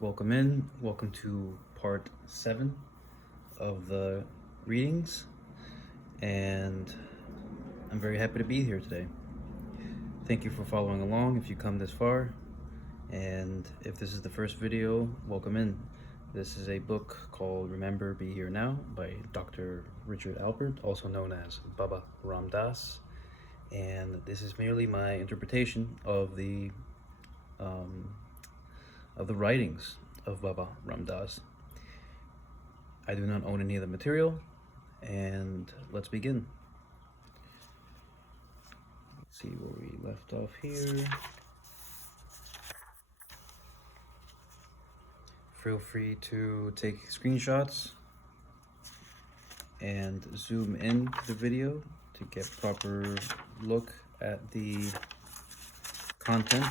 Welcome in. Welcome to part 7 of the readings, and I'm very happy to be here today. Thank you for following along if you come this far, and if this is the first video, welcome in. This is a book called Remember, Be Here Now by Dr. Richard Alpert, also known as Baba Ram Das, and this is merely my interpretation of the writings of Baba Ram Das. I do not own any of the material, and let's begin. Let's see where we left off here. Feel free to take screenshots and zoom in to the video to get proper look at the content.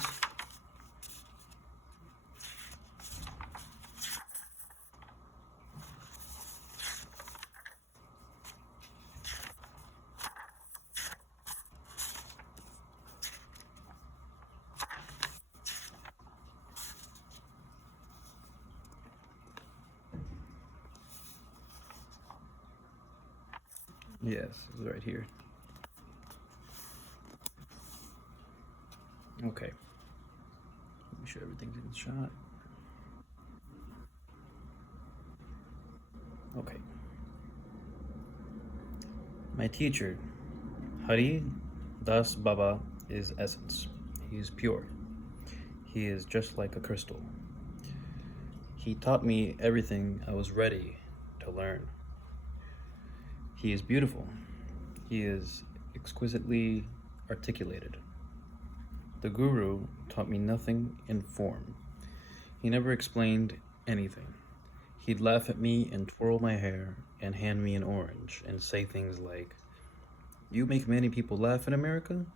Yes, it's right here. Okay. Make sure everything's in shot. Okay. My teacher, Hari Das Baba, is essence. He is pure. He is just like a crystal. He taught me everything I was ready to learn. He is beautiful. He is exquisitely articulated. The Guru taught me nothing in form. He never explained anything. He'd laugh at me and twirl my hair and hand me an orange and say things like, "You make many people laugh in America?"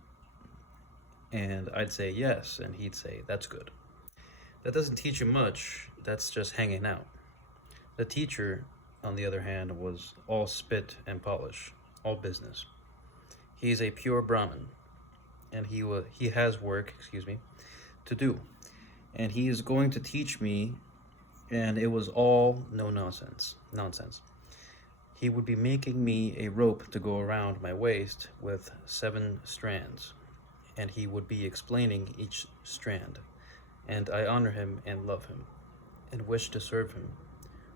And I'd say yes, and he'd say, "That's good." That doesn't teach you much, that's just hanging out. The teacher, on the other hand, was all spit and polish, all business. He is a pure Brahmin, and he has work, to do. And he is going to teach me, and it was all no nonsense. He would be making me a rope to go around my waist with 7 strands, and he would be explaining each strand. And I honor him and love him, and wish to serve him.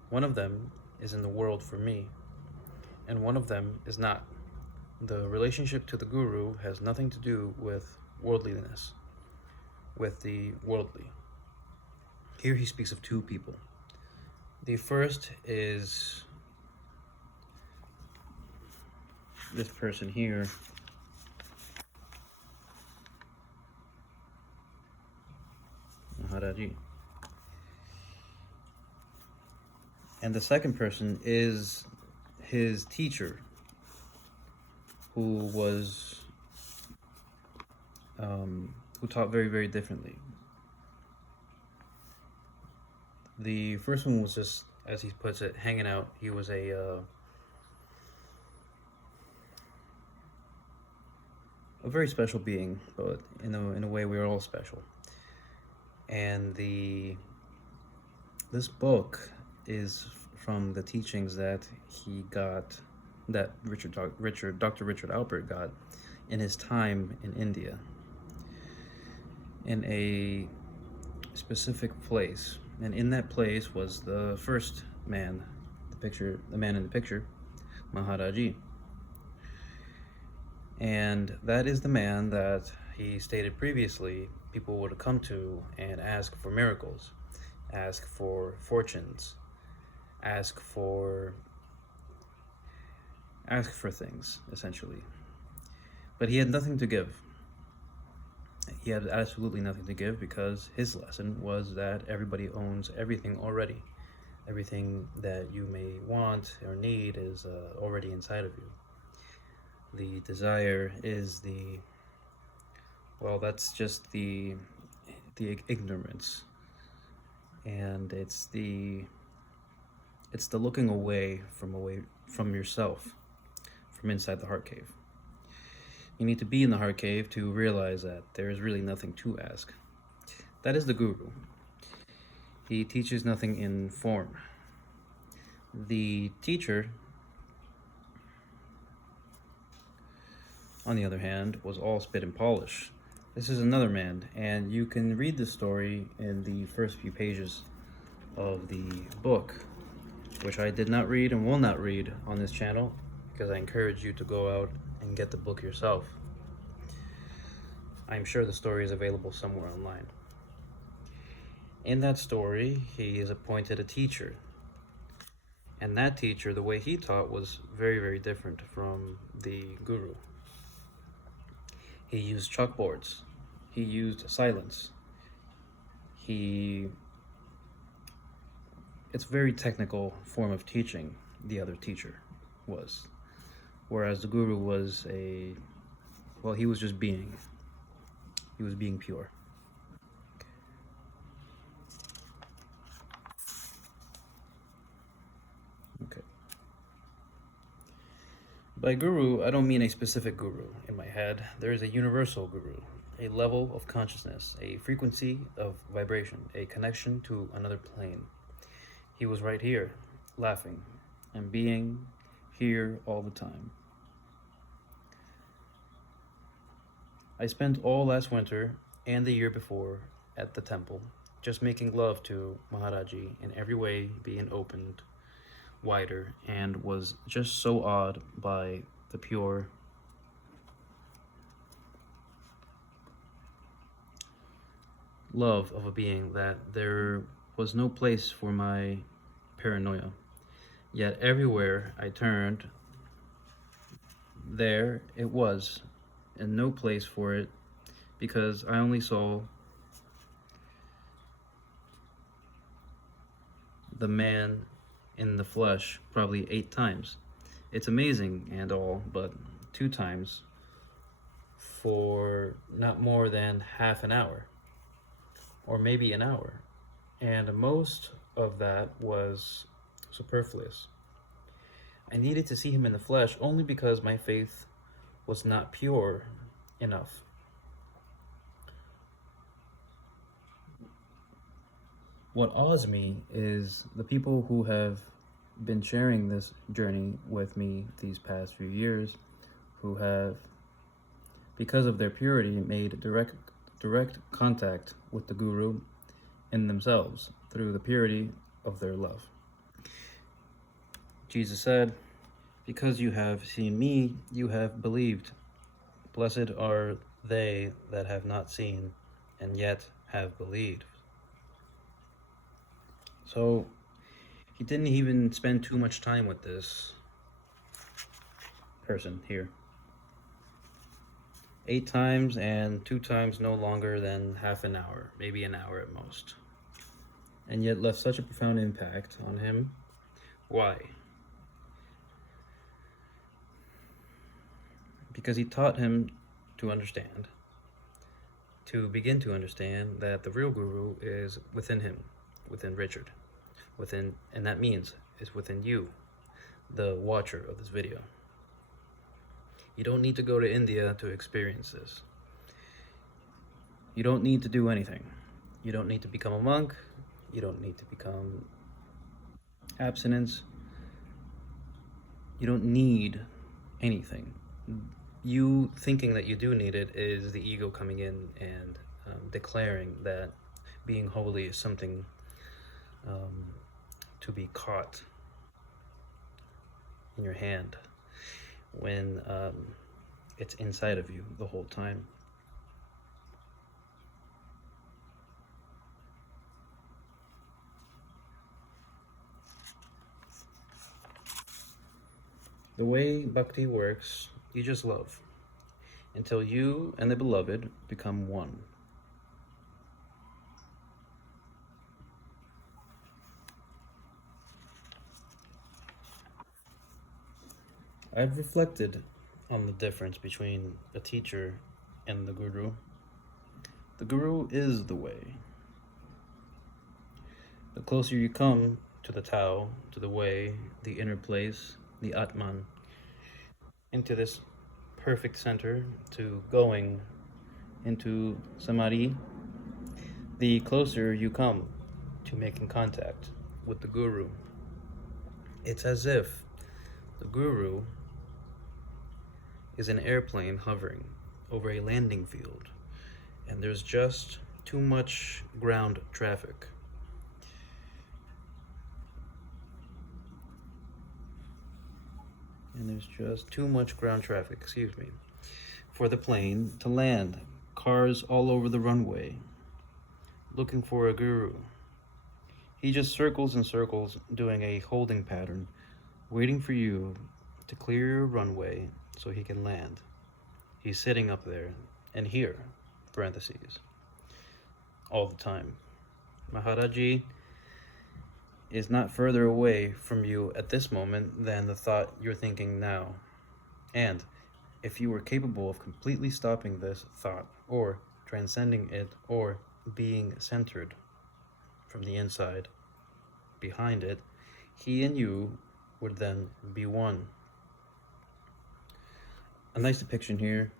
One of them is in the world for me, and one of them is not. The relationship to the Guru has nothing to do with worldliness, with the worldly. Here he speaks of 2 people. The first is this person here. Maharaji. And the second person is his teacher, who taught very, very differently. The first one was just, as he puts it, hanging out. He was a very special being, but in a way we are all special. And this book is from the teachings that he got, that Dr. Richard Alpert got in his time in India, in a specific place. And in that place was the first man, the man in the picture, Maharaji. And that is the man that he stated previously people would come to and ask for miracles, ask for fortunes, ask for things, essentially. But he had nothing to give. He had absolutely nothing to give, because his lesson was that everybody owns everything already. Everything that you may want or need is already inside of you. The desire is that's just the ignorance, and it's the looking away from yourself, from inside the heart cave. You need to be in the heart cave to realize that there is really nothing to ask. That is the Guru. He teaches nothing in form. The teacher, on the other hand, was all spit and polish. This is another man, and you can read the story in the first few pages of the book, which I did not read and will not read on this channel because I encourage you to go out and get the book yourself. I'm sure the story is available somewhere online. In that story, he is appointed a teacher. And that teacher, the way he taught was very, very different from the guru. He used chalkboards. He used silence. It's a very technical form of teaching, the other teacher was. Whereas the guru was he was just being. He was being pure. Okay. By guru, I don't mean a specific guru in my head. There is a universal guru, a level of consciousness, a frequency of vibration, a connection to another plane. He was right here, laughing and being here all the time. I spent all last winter and the year before at the temple, just making love to Maharaji in every way, being opened wider, and was just so awed by the pure love of a being that there was no place for my paranoia. Yet everywhere I turned, there it was, and no place for it, because I only saw the man in the flesh probably 8 times. It's amazing and all, but 2 times for not more than half an hour, or maybe an hour. And most of that was superfluous. I needed to see him in the flesh only because my faith was not pure enough. What awes me is the people who have been sharing this journey with me these past few years, who have, because of their purity, made direct contact with the guru in themselves through the purity of their love. Jesus said, "Because you have seen me, you have believed. Blessed are they that have not seen and yet have believed." So he didn't even spend too much time with this person here. 8 times, and 2 times no longer than half an hour, maybe an hour at most. And yet left such a profound impact on him. Why? Because he taught him to understand, to begin to understand that the real guru is within him, within Richard, and that means is within you, the watcher of this video. You don't need to go to India to experience this. You don't need to do anything. You don't need to become a monk. You don't need to become abstinence. You don't need anything. You thinking that you do need it is the ego coming in and declaring that being holy is something to be caught in your hand when it's inside of you the whole time. The way bhakti works, you just love until you and the beloved become one. I've reflected on the difference between a teacher and the guru. The guru is the way. The closer you come to the Tao, to the way, the inner place, the Atman, into this perfect center, to going into Samadhi, the closer you come to making contact with the guru. It's as if the guru is an airplane hovering over a landing field, and there's just too much ground traffic. For the plane to land. Cars all over the runway, looking for a guru. He just circles and circles, doing a holding pattern, waiting for you to clear your runway so he can land. He's sitting up there, and here, parentheses, all the time. Maharaji is not further away from you at this moment than the thought you're thinking now. And if you were capable of completely stopping this thought, or transcending it, or being centered from the inside behind it, he and you would then be one. A nice depiction here,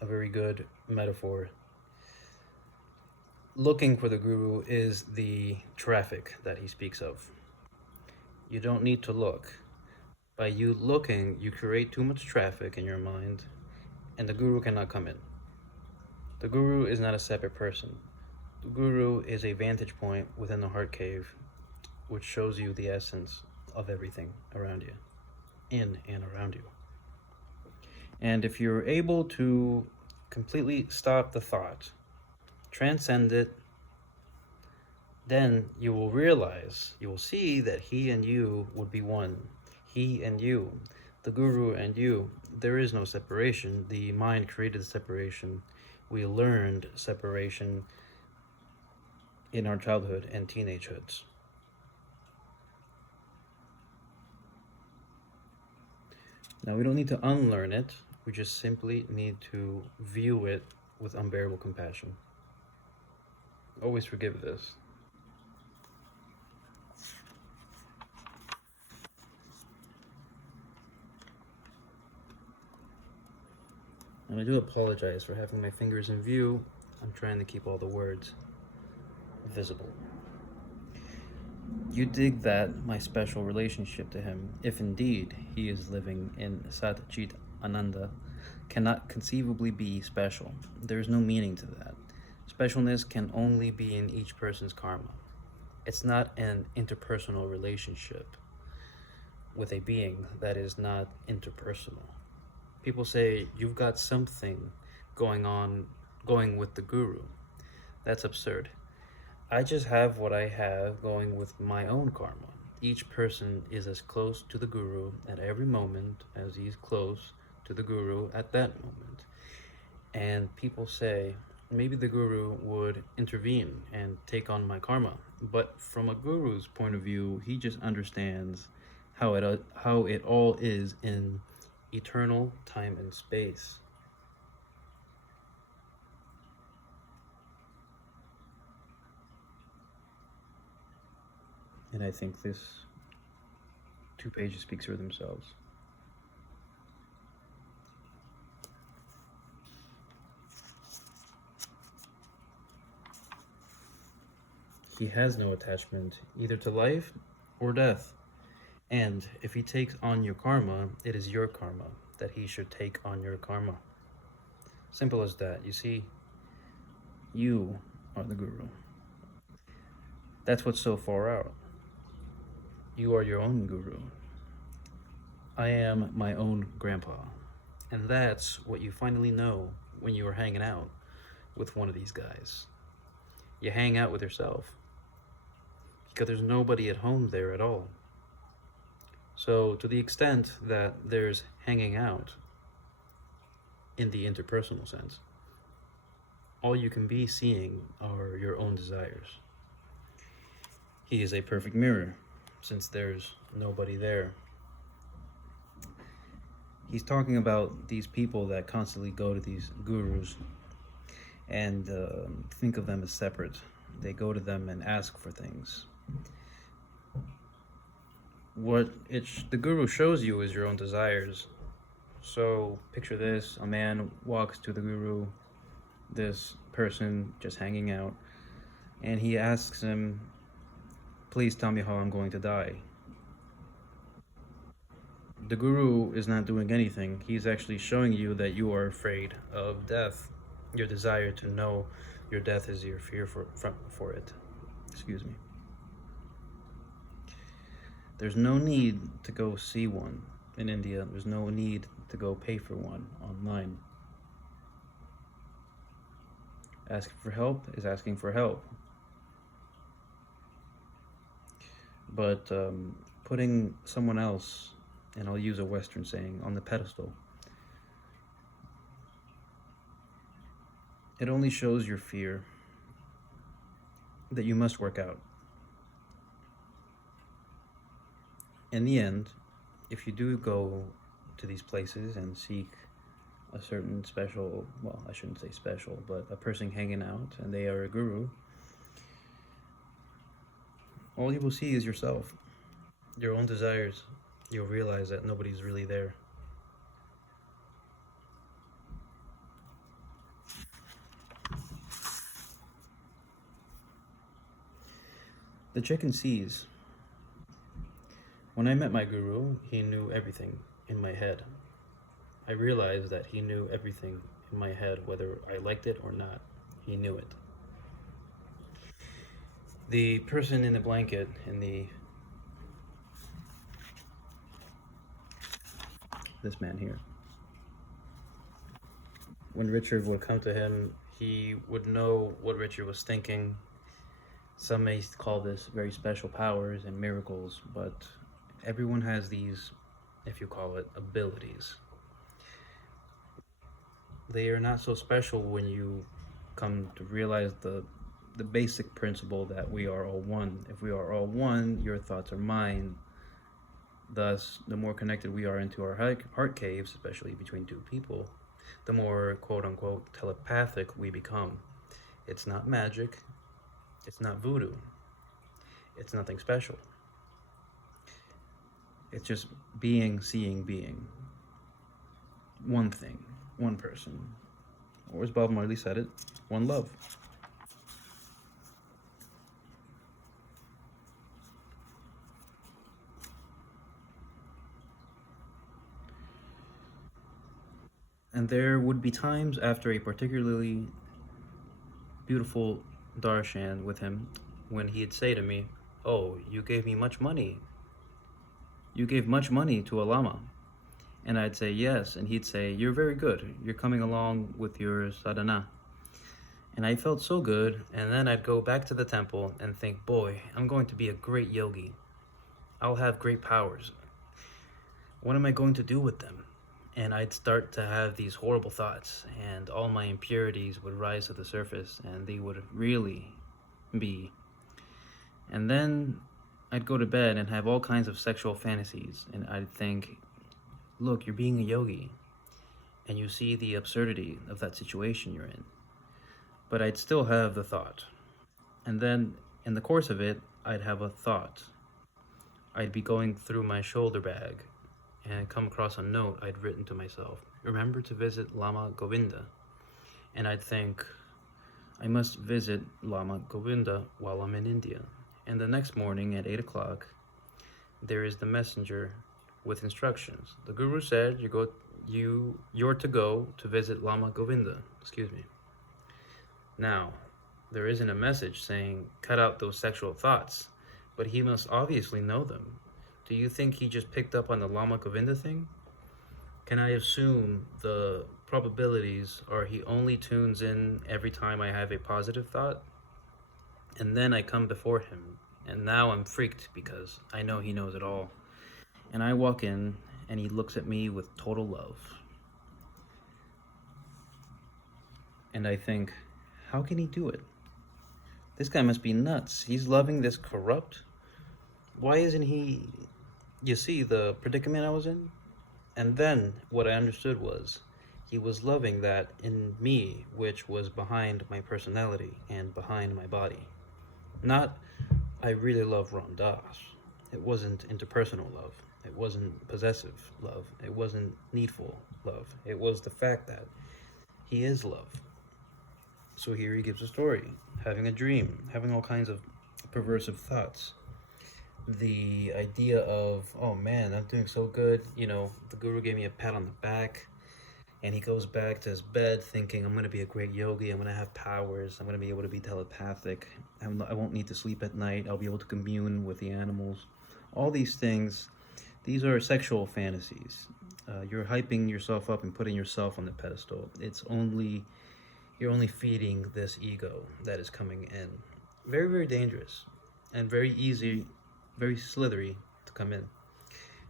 a very good metaphor. Looking for the guru is the traffic that he speaks of. You don't need to look. By you looking, you create too much traffic in your mind, and the guru cannot come in. The guru is not a separate person. The guru is a vantage point within the heart cave, which shows you the essence of everything around you, in and around you. And if you're able to completely stop the thought, transcend it, then you will realize, you will see that he and you would be one. He and you, the guru and you. There is no separation. The mind created separation. We learned separation in our childhood and teenagehoods. Now, we don't need to unlearn it. We just simply need to view it with unbearable compassion. Always forgive this. And I do apologize for having my fingers in view. I'm trying to keep all the words visible. You dig that my special relationship to him, if indeed he is living in Sat Chit Ananda, cannot conceivably be special. There is no meaning to that. Specialness can only be in each person's karma. It's not an interpersonal relationship with a being that is not interpersonal. People say, you've got something going with the guru. That's absurd. I just have what I have going with my own karma. Each person is as close to the guru at every moment as he's close to the guru at that moment. And people say, maybe the guru would intervene and take on my karma. But from a guru's point of view, he just understands how it all is in eternal time and space. And I think this 2 pages speaks for themselves. He has no attachment either to life or death. And if he takes on your karma, it is your karma that he should take on your karma. Simple as that. You see, you are the guru. That's what's so far out. You are your own guru. I am my own grandpa. And that's what you finally know when you are hanging out with one of these guys. You hang out with yourself because there's nobody at home there at all. So to the extent that there's hanging out in the interpersonal sense, all you can be seeing are your own desires. He is a perfect mirror, since there's nobody there. He's talking about these people that constantly go to these gurus and think of them as separate. They go to them and ask for things. What the guru shows you is your own desires. So picture this: a man walks to the guru, this person just hanging out, and he asks him Please tell me how I'm going to die. The guru is not doing anything. He's actually showing you that you are afraid of death. Your desire to know your death is your fear for it. Excuse me. There's no need to go see one in India. There's no need to go pay for one online. Asking for help is asking for help. But putting someone else, and I'll use a Western saying, on the pedestal, it only shows your fear that you must work out. In the end, if you do go to these places and seek a certain special, well, I shouldn't say special, but a person hanging out and they are a guru, all you will see is yourself, your own desires. You'll realize that nobody's really there. The chicken sees. When I met my guru, he knew everything in my head. I realized that he knew everything in my head, whether I liked it or not. He knew it. The person in the blanket in the this man here. When Richard would come to him, he would know what Richard was thinking. Some may call this very special powers and miracles, but everyone has these, if you call it, abilities. They are not so special when you come to realize the basic principle that we are all one. If we are all one, your thoughts are mine. Thus, the more connected we are into our heart caves, especially between two people, the more quote unquote telepathic we become. It's not magic, it's not voodoo, it's nothing special. It's just being, seeing, being. One thing, one person. Or as Bob Marley said it, one love. And there would be times after a particularly beautiful darshan with him when he'd say to me, "Oh, you gave me much money. You gave much money to a lama." And I'd say, "Yes." And he'd say, "You're very good. You're coming along with your sadhana." And I felt so good. And then I'd go back to the temple and think, boy, I'm going to be a great yogi. I'll have great powers. What am I going to do with them? And I'd start to have these horrible thoughts, and all my impurities would rise to the surface, and they would really be. And then I'd go to bed and have all kinds of sexual fantasies, and I'd think, look, you're being a yogi, and you see the absurdity of that situation you're in. But I'd still have the thought. And then in the course of it, I'd have a thought. I'd be going through my shoulder bag and come across a note I'd written to myself. Remember to visit Lama Govinda. And I'd think, I must visit Lama Govinda while I'm in India. And the next morning at 8 o'clock, there is the messenger with instructions. The guru said you're to go to visit Lama Govinda. Excuse me. Now, there isn't a message saying cut out those sexual thoughts, but he must obviously know them. Do you think he just picked up on the Lama Govinda thing? Can I assume the probabilities are he only tunes in every time I have a positive thought? And then I come before him, and now I'm freaked because I know he knows it all. And I walk in, and he looks at me with total love. And I think, how can he do it? This guy must be nuts. He's loving this corrupt. Why isn't he... You see the predicament I was in? And then what I understood was he was loving that in me, which was behind my personality and behind my body. Not, I really love Ram Dass. It wasn't interpersonal love. It wasn't possessive love. It wasn't needful love. It was the fact that he is love. So here he gives a story, having a dream, having all kinds of perversive thoughts. the idea of, oh man, I'm doing so good. You know, the guru gave me a pat on the back, and he goes back to his bed thinking, I'm going to be a great yogi. I'm going to have powers. I'm going to be able to be telepathic. I won't need to sleep at night. I'll be able to commune with the animals. All these things, these are sexual fantasies. You're hyping yourself up and putting yourself on the pedestal. You're only feeding this ego that is coming in. Very, very dangerous and very easy, very slithery to come in.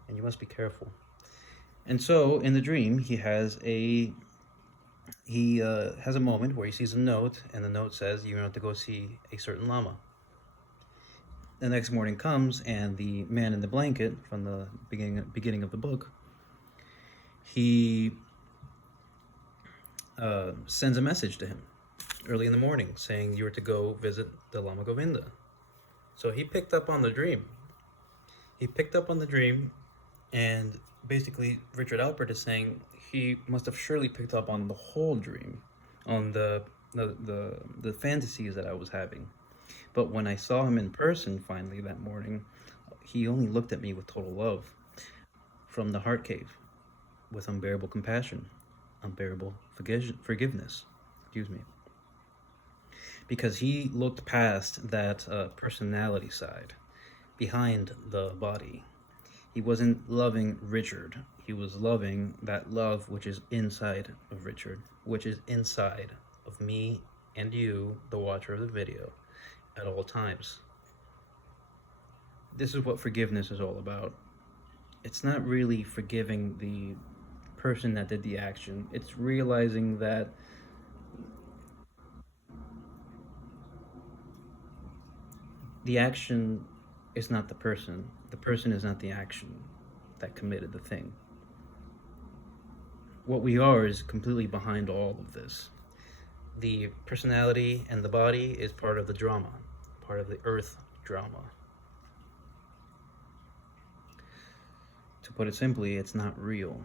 And you must be careful. And so in the dream, he has a moment where he sees a note, and the note says, "You're going to have to go see a certain lama." The next morning comes, and the man in the blanket from the beginning of the book, he sends a message to him early in the morning saying you are to go visit the Lama Govinda. So he picked up on the dream. He picked up on the dream, and basically Richard Alpert is saying he must have surely picked up on the whole dream, on the fantasies that I was having. But when I saw him in person finally that morning, he only looked at me with total love from the heart cave, with unbearable compassion, unbearable forgiveness. Excuse me. Because he looked past that personality side behind the body. He wasn't loving Richard. He was loving that love which is inside of Richard, which is inside of me and you, the watcher of the video, at all times. This is what forgiveness is all about. It's not really forgiving the person that did the action. It's realizing that the action is not the person. The person is not the action that committed the thing. What we are is completely behind all of this. The personality and the body is part of the drama, part of the earth drama. To put it simply, it's not real.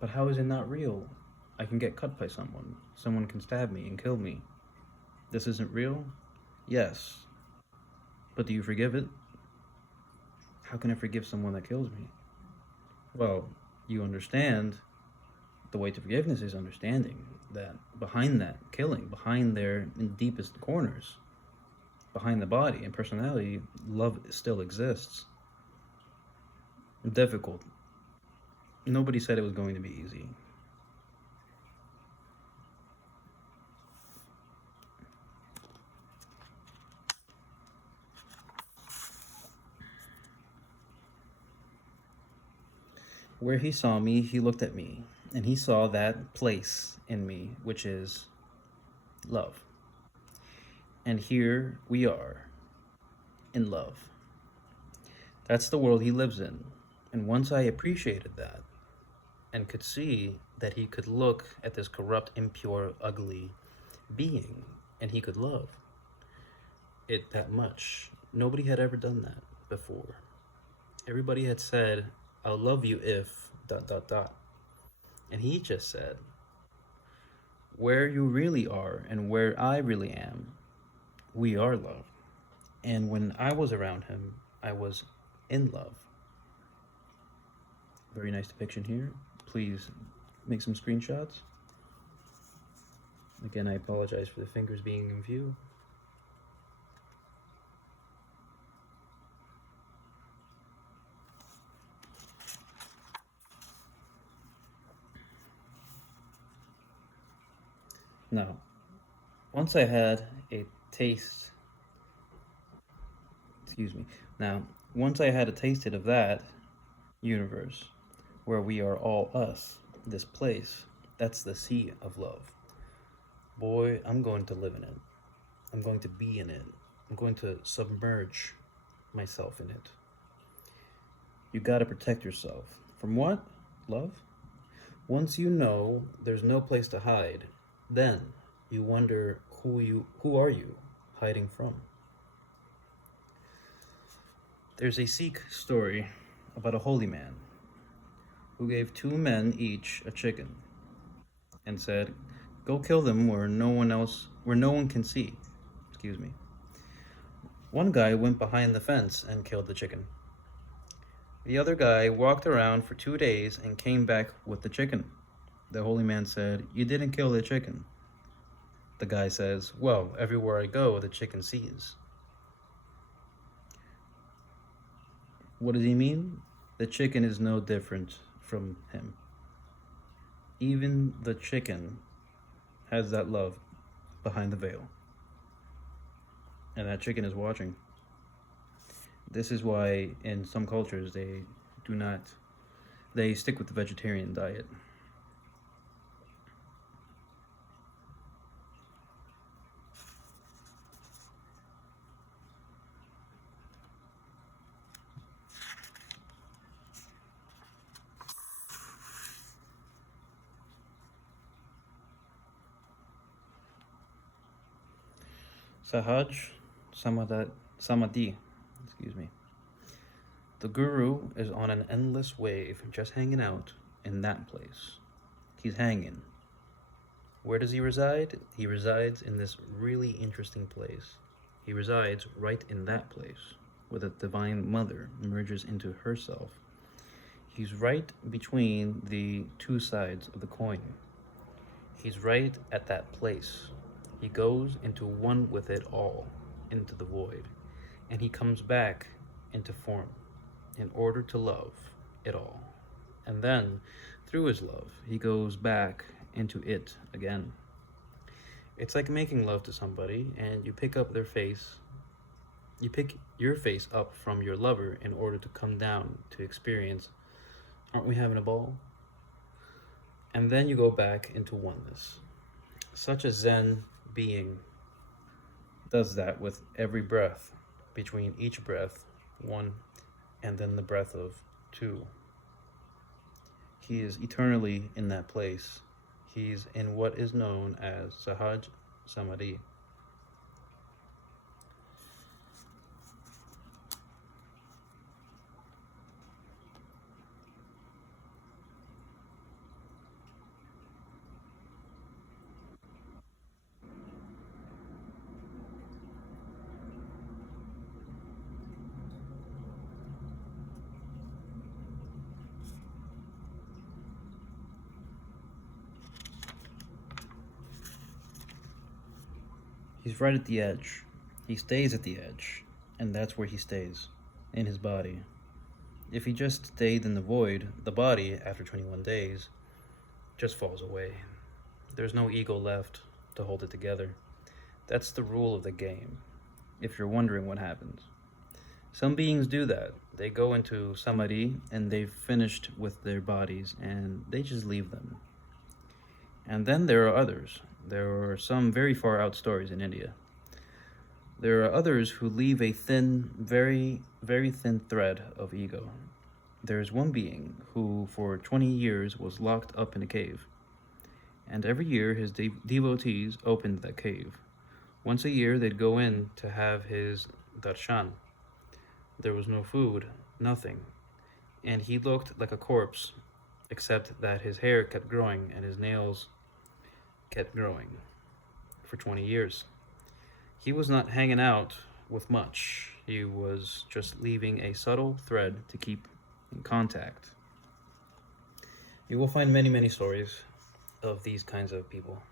But how is it not real? I can get cut by someone. Someone can stab me and kill me. This isn't real? Yes. But do you forgive it? How can I forgive someone that kills me? Well, you understand the way to forgiveness is understanding that behind that killing, behind their in deepest corners, behind the body and personality, love still exists. Difficult. Nobody said it was going to be easy. Where he saw me, he looked at me, and he saw that place in me, which is love. And here we are, in love. That's the world he lives in. And once I appreciated that, and could see that he could look at this corrupt, impure, ugly being, and he could love it that much. Nobody had ever done that before. Everybody had said, I'll love you if ... And he just said, where you really are and where I really am, we are love. And when I was around him, I was in love. Very nice depiction here. Please make some screenshots. Again, I apologize for the fingers being in view. Now, once I had a taste, excuse me, now, once I had a tasted of that universe where we are all us, this place, that's the sea of love. Boy, I'm going to live in it. I'm going to be in it. I'm going to submerge myself in it. You gotta protect yourself. From what? Love? Once you know there's no place to hide, then you wonder who are you hiding from? There's a Sikh story about a holy man who gave two men each a chicken and said, go kill them where no one can see. Excuse me. One guy went behind the fence and killed the chicken. The other guy walked around for 2 days and came back with the chicken. The holy man said, "You didn't kill the chicken." The guy says, "Well, everywhere I go, the chicken sees." What does he mean? The chicken is no different from him. Even the chicken has that love behind the veil. And that chicken is watching. This is why in some cultures they stick with the vegetarian diet. Sahaj Samadhi, excuse me. The guru is on an endless wave, just hanging out in that place. He's hanging. Where does he reside? He resides in this really interesting place. He resides right in that place, where the Divine Mother merges into herself. He's right between the two sides of the coin. He's right at that place. He goes into one with it all, into the void, and he comes back into form in order to love it all. And then, through his love, he goes back into it again. It's like making love to somebody and you pick up their face. You pick your face up from your lover in order to come down to experience, aren't we having a ball? And then you go back into oneness. Such a Zen being does that with every breath, between each breath, one, and then the breath of two. He is eternally in that place. He's in what is known as Sahaj Samadhi. He's right at the edge. He stays at the edge, and that's where he stays, in his body. If he just stayed in the void, the body, after 21 days, just falls away. There's no ego left to hold it together. That's the rule of the game, if you're wondering what happens. Some beings do that. They go into samadhi, and they've finished with their bodies, and they just leave them. And then there are others. There are some very far out stories in India. There are others who leave a thin, very, very thin thread of ego. There is one being who, for 20 years, was locked up in a cave. And every year, his devotees opened that cave. Once a year, they'd go in to have his darshan. There was no food, nothing. And he looked like a corpse, except that his hair kept growing and his nails kept growing for 20 years. He was not hanging out with much. He was just leaving a subtle thread to keep in contact. You will find many, many stories of these kinds of people.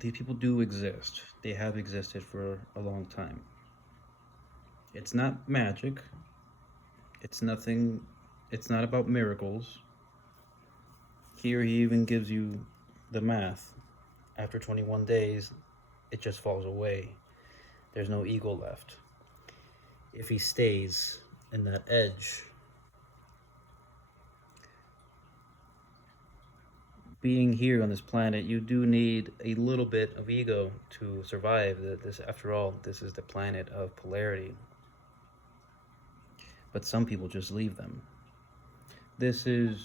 These people do exist. They have existed for a long time. It's not magic. It's nothing. It's not about miracles. Here he even gives you the math. After 21 days, it just falls away. There's no ego left. If he stays in that edge, being here on this planet, you do need a little bit of ego to survive. This, after all, this is the planet of polarity. But some people just leave them. This is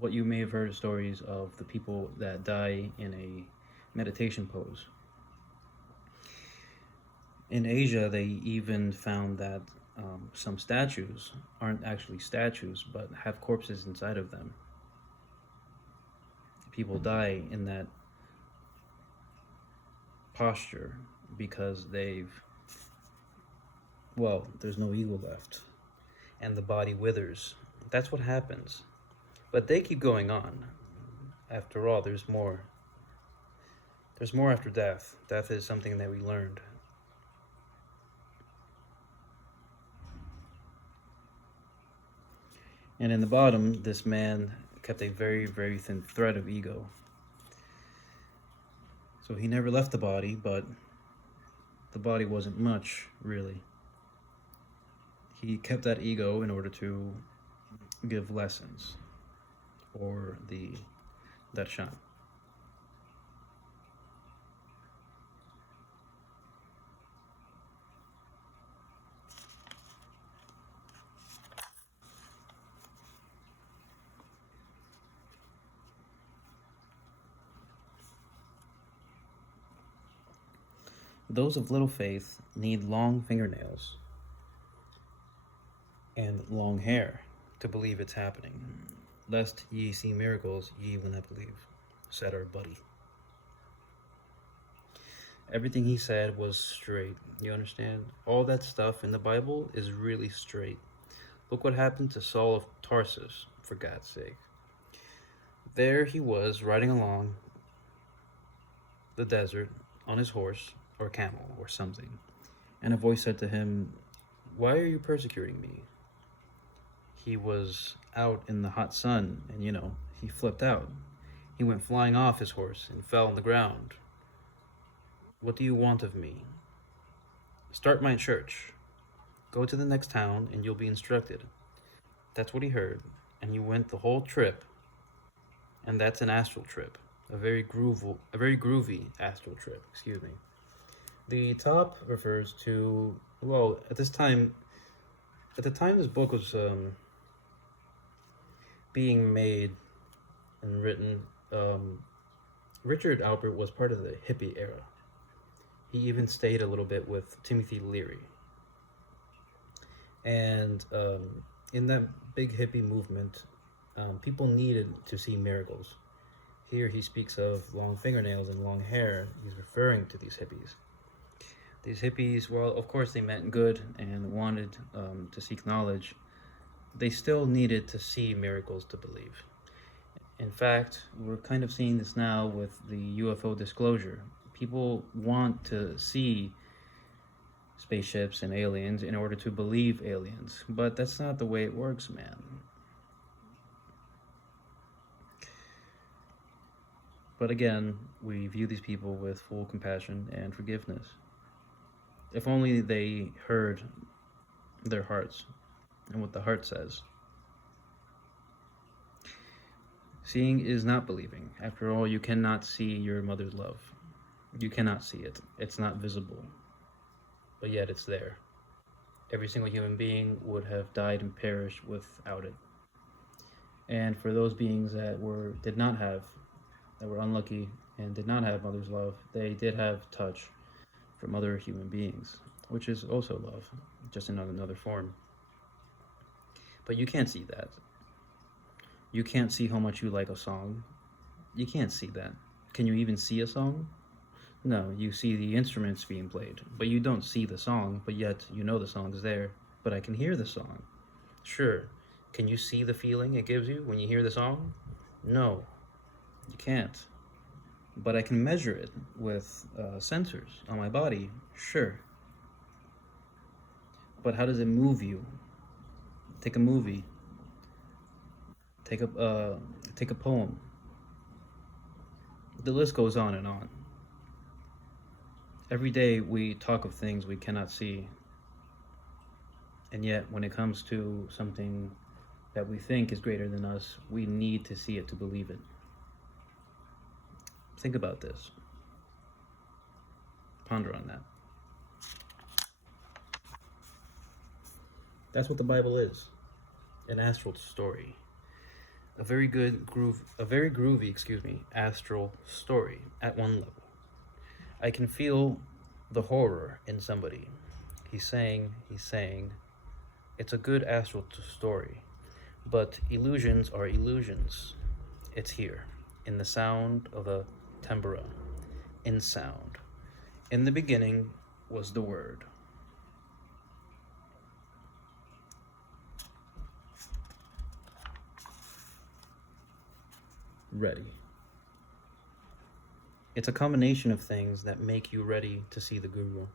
what you may have heard of stories of the people that die in a meditation pose. In Asia, they even found that some statues aren't actually statues, but have corpses inside of them. People die in that posture because there's no ego left and the body withers. That's what happens. But they keep going on. After all, there's more. There's more after death. Death is something that we learned. And in the bottom, this man kept a very, very thin thread of ego. So he never left the body, but the body wasn't much, really. He kept that ego in order to give lessons or the darshan. Those of little faith need long fingernails and long hair to believe it's happening. Lest ye see miracles, ye will not believe, said our buddy. Everything he said was straight. You understand? All that stuff in the Bible is really straight. Look what happened to Saul of Tarsus, for God's sake. There he was, riding along the desert on his horse, or camel, or something. And a voice said to him, "Why are you persecuting me?" He was out in the hot sun, and he flipped out. He went flying off his horse and fell on the ground. "What do you want of me?" "Start my church. Go to the next town and you'll be instructed." That's what he heard, and he went the whole trip. And that's an astral trip. A very groovy astral trip, excuse me. The top refers to, at the time this book was being made and written, Richard Alpert was part of the hippie era. He even stayed a little bit with Timothy Leary. And in that big hippie movement, people needed to see miracles. Here he speaks of long fingernails and long hair. He's referring to these hippies. These hippies, of course they meant good and wanted to seek knowledge. They still needed to see miracles to believe. In fact, we're kind of seeing this now with the UFO disclosure. People want to see spaceships and aliens in order to believe aliens, but that's not the way it works, man. But again, we view these people with full compassion and forgiveness. If only they heard their hearts and what the heart says. Seeing is not believing. After all, you cannot see your mother's love. You cannot see it. It's not visible. But yet it's there. Every single human being would have died and perished without it. And for those beings that were unlucky and did not have mother's love, they did have touch from other human beings, which is also love, just in another form. But you can't see that. You can't see how much you like a song. You can't see that. Can you even see a song? No, you see the instruments being played, but you don't see the song, but yet you know the song is there. But I can hear the song. Sure, can you see the feeling it gives you when you hear the song? No, you can't. But I can measure it with sensors on my body, sure. But how does it move you? Take a movie. Take a poem. The list goes on and on. Every day we talk of things we cannot see. And yet when it comes to something that we think is greater than us, we need to see it to believe it. Think about this. Ponder on that. That's what the Bible is. An astral story. A very groovy, astral story at one level. I can feel the horror in somebody. He's saying, it's a good astral story, but illusions are illusions. It's here, in the sound of a tambura, in sound. In the beginning was the Word. Ready. It's a combination of things that make you ready to see the Guru.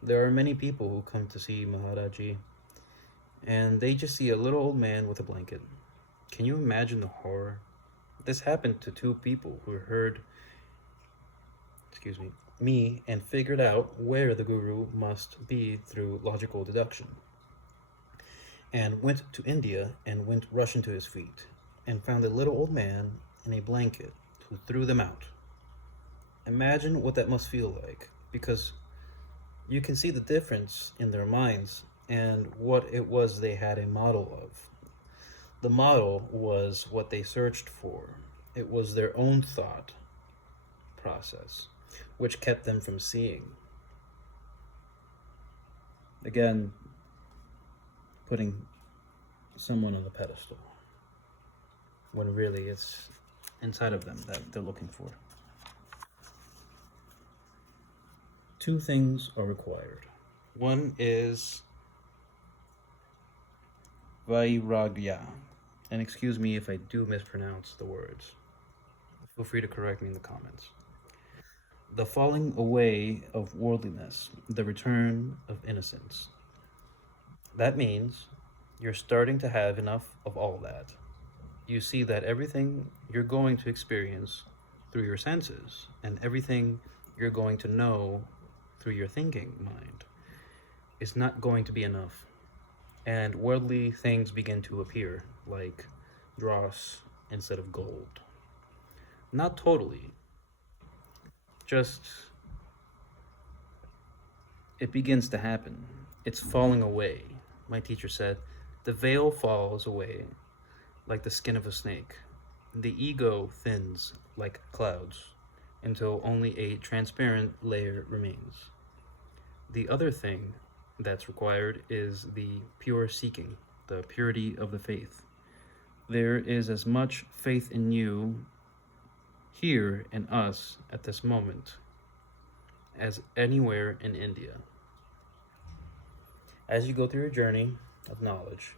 There are many people who come to see Maharaji, and they just see a little old man with a blanket. Can you imagine the horror? This happened to two people who heard, me and figured out where the Guru must be through logical deduction, and went to India and went rushing to his feet, and found a little old man in a blanket who threw them out. Imagine what that must feel like, because you can see the difference in their minds and what it was they had a model of. The model was what they searched for. It was their own thought process, which kept them from seeing. Again, putting someone on the pedestal, when really it's inside of them that they're looking for. Two things are required. One is vairagya, and excuse me if I do mispronounce the words. Feel free to correct me in the comments. The falling away of worldliness, the return of innocence. That means you're starting to have enough of all that. You see that everything you're going to experience through your senses and everything you're going to know through your thinking mind is not going to be enough. And worldly things begin to appear, like dross instead of gold. Not totally, just it begins to happen. It's falling away. My teacher said, the veil falls away like the skin of a snake. The ego thins like clouds until only a transparent layer remains. The other thing that's required is the pure seeking, the purity of the faith. There is as much faith in you here in us at this moment as anywhere in India. As you go through your journey of knowledge,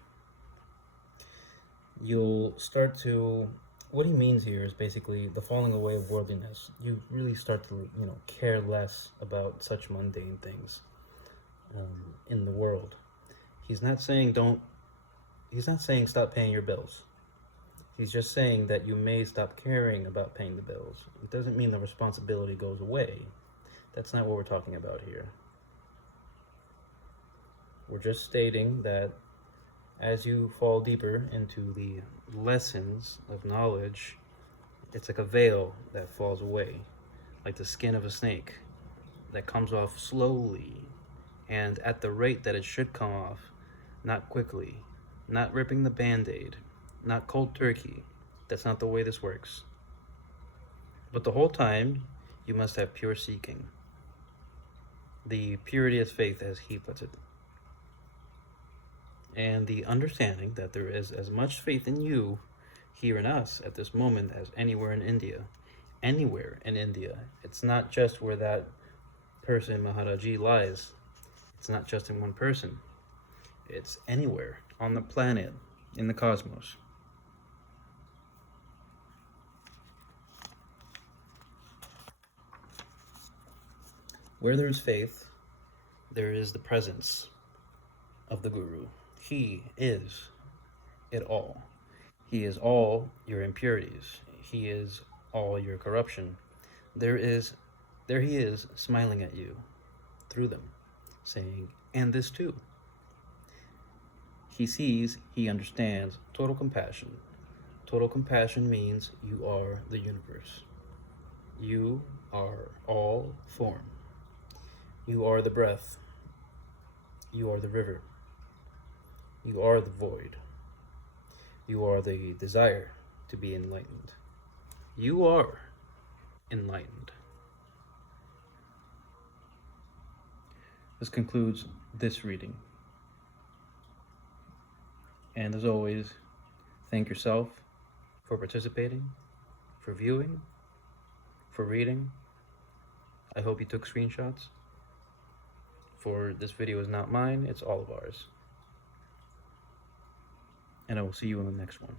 you'll start to, what he means here is basically the falling away of worldliness. You really start to, care less about such mundane things in the world. He's not saying stop paying your bills. He's just saying that you may stop caring about paying the bills. It doesn't mean the responsibility goes away. That's not what we're talking about here. We're just stating that as you fall deeper into the lessons of knowledge, it's like a veil that falls away, like the skin of a snake that comes off slowly and at the rate that it should come off, not quickly, not ripping the Band-Aid, not cold turkey. That's not the way this works. But the whole time, you must have pure seeking. The purity of faith, as he puts it. And the understanding that there is as much faith in you here in us at this moment as anywhere in India. Anywhere in India. It's not just where that person, Maharaji, lies. It's not just in one person. It's anywhere on the planet, in the cosmos. Where there is faith, there is the presence of the Guru. He is it all. He is all your impurities. He is all your corruption. There he is smiling at you through them, saying, and this too. He sees, he understands total compassion. Total compassion means you are the universe. You are all form. You are the breath. You are the river. You are the void. You are the desire to be enlightened. You are enlightened. This concludes this reading. And as always, thank yourself for participating, for viewing, for reading. I hope you took screenshots. For this video is not mine, it's all of ours. And I will see you in the next one.